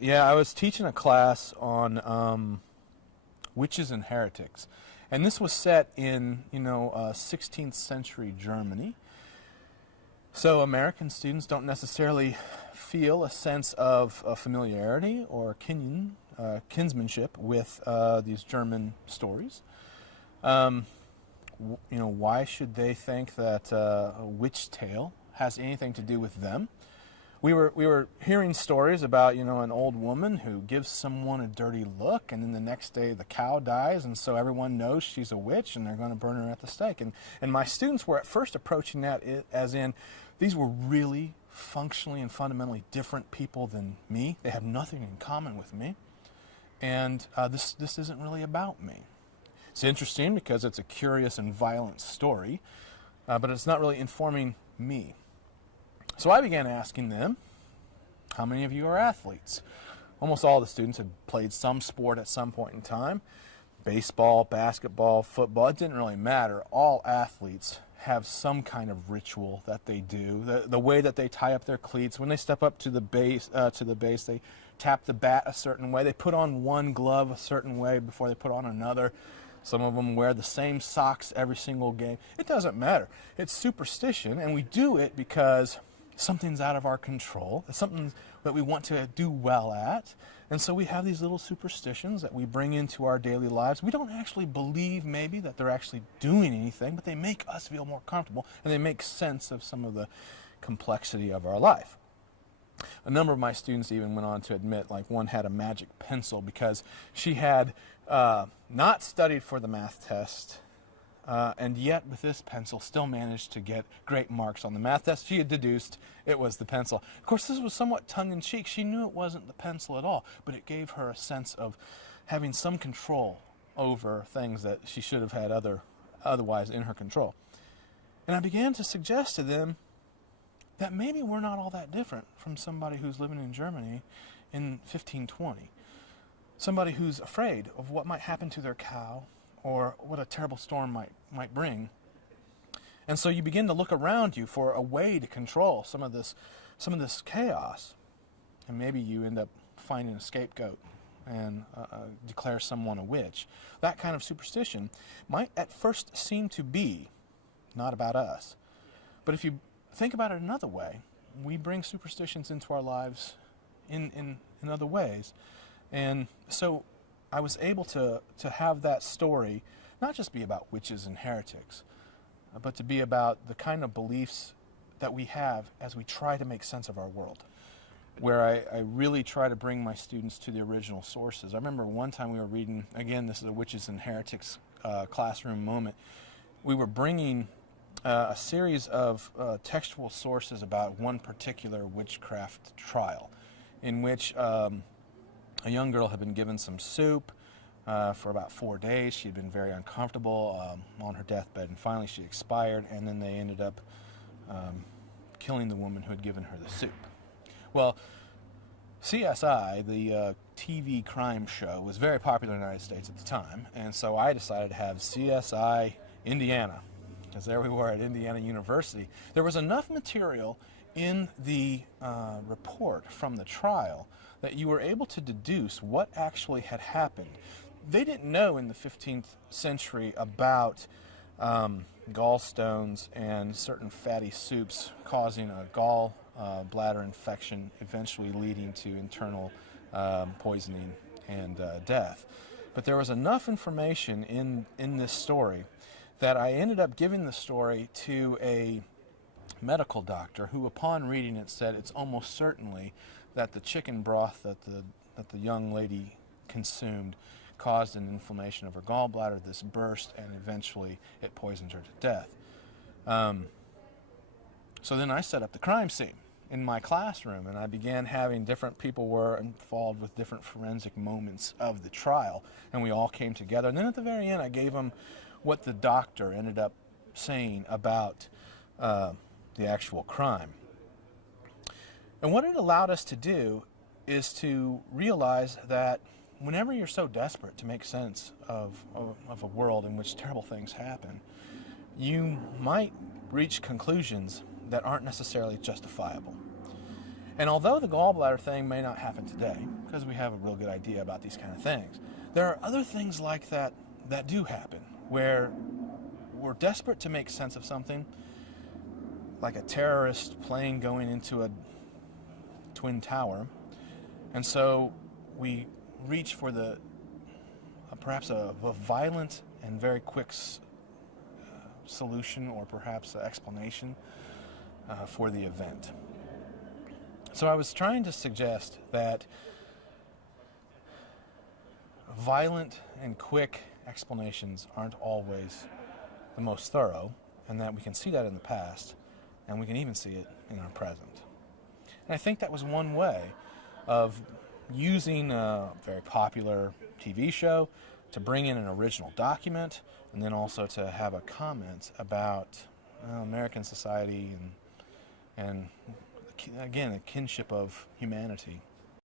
Yeah, I was teaching a class on witches and heretics, and this was set in 16th century Germany. So American students don't necessarily feel a sense of familiarity or kinsmanship with these German stories. Why should they think that a witch tale has anything to do with them? We were hearing stories about an old woman who gives someone a dirty look, and then the next day the cow dies, and so everyone knows she's a witch, and they're going to burn her at the stake. And my students were at first approaching that as in these were really functionally and fundamentally different people than me. They have nothing in common with me, and this isn't really about me. It's interesting because it's a curious and violent story, but it's not really informing me. So I began asking them, how many of you are athletes? Almost all the students had played some sport at some point in time. Baseball, basketball, football, it didn't really matter. All athletes have some kind of ritual that they do. The way that they tie up their cleats, when they step up to the base, they tap the bat a certain way. They put on one glove a certain way before they put on another. Some of them wear the same socks every single game. It doesn't matter. It's superstition, and we do it because something's out of our control. It's something that we want to do well at. And so we have these little superstitions that we bring into our daily lives. We don't actually believe maybe that they're actually doing anything, but they make us feel more comfortable, and they make sense of some of the complexity of our life. A number of my students even went on to admit, like one had a magic pencil because she had not studied for the math test, and yet with this pencil still managed to get great marks on the math test. She had deduced it was the pencil. Of course, this was somewhat tongue-in-cheek. She knew it wasn't the pencil at all, but it gave her a sense of having some control over things that she should have had otherwise in her control. And I began to suggest to them that maybe we're not all that different from somebody who's living in Germany in 1520. Somebody who's afraid of what might happen to their cow or what a terrible storm might bring. And so you begin to look around you for a way to control some of this chaos. And maybe you end up finding a scapegoat and declare someone a witch. That kind of superstition might at first seem to be not about us. But if you think about it another way, we bring superstitions into our lives in other ways. And so I was able to have that story not just be about witches and heretics, but to be about the kind of beliefs that we have as we try to make sense of our world, where I really try to bring my students to the original sources. I remember one time we were reading, again, this is a witches and heretics classroom moment, we were bringing a series of textual sources about one particular witchcraft trial in which a young girl had been given some soup for about 4 days. She'd been very uncomfortable on her deathbed, and finally she expired, and then they ended up killing the woman who had given her the soup. Well, CSI, the TV crime show, was very popular in the United States at the time, and so I decided to have CSI Indiana, because there we were at Indiana University. There was enough material in the report from the trial that you were able to deduce what actually had happened. They didn't know in the 15th century about gallstones and certain fatty soups causing a gall bladder infection, eventually leading to internal poisoning and death. But there was enough information in this story that I ended up giving the story to a medical doctor who, upon reading it, said it's almost certainly that the chicken broth that the young lady consumed caused an inflammation of her gallbladder. This burst, and eventually it poisoned her to death. So then I set up the crime scene in my classroom, and I began having different people were involved with different forensic moments of the trial, and we all came together. And then at the very end, I gave them what the doctor ended up saying about the actual crime. And what it allowed us to do is to realize that whenever you're so desperate to make sense of a world in which terrible things happen, you might reach conclusions that aren't necessarily justifiable. And although the gallbladder thing may not happen today, because we have a real good idea about these kind of things, there are other things like that that do happen, where we're desperate to make sense of something, like a terrorist plane going into a twin tower, and so we reach for perhaps a violent and very quick solution, or perhaps explanation for the event. So I was trying to suggest that violent and quick explanations aren't always the most thorough, and that we can see that in the past, and we can even see it in our present. And I think that was one way of using a very popular TV show to bring in an original document, and then also to have a comment about American society and again, a kinship of humanity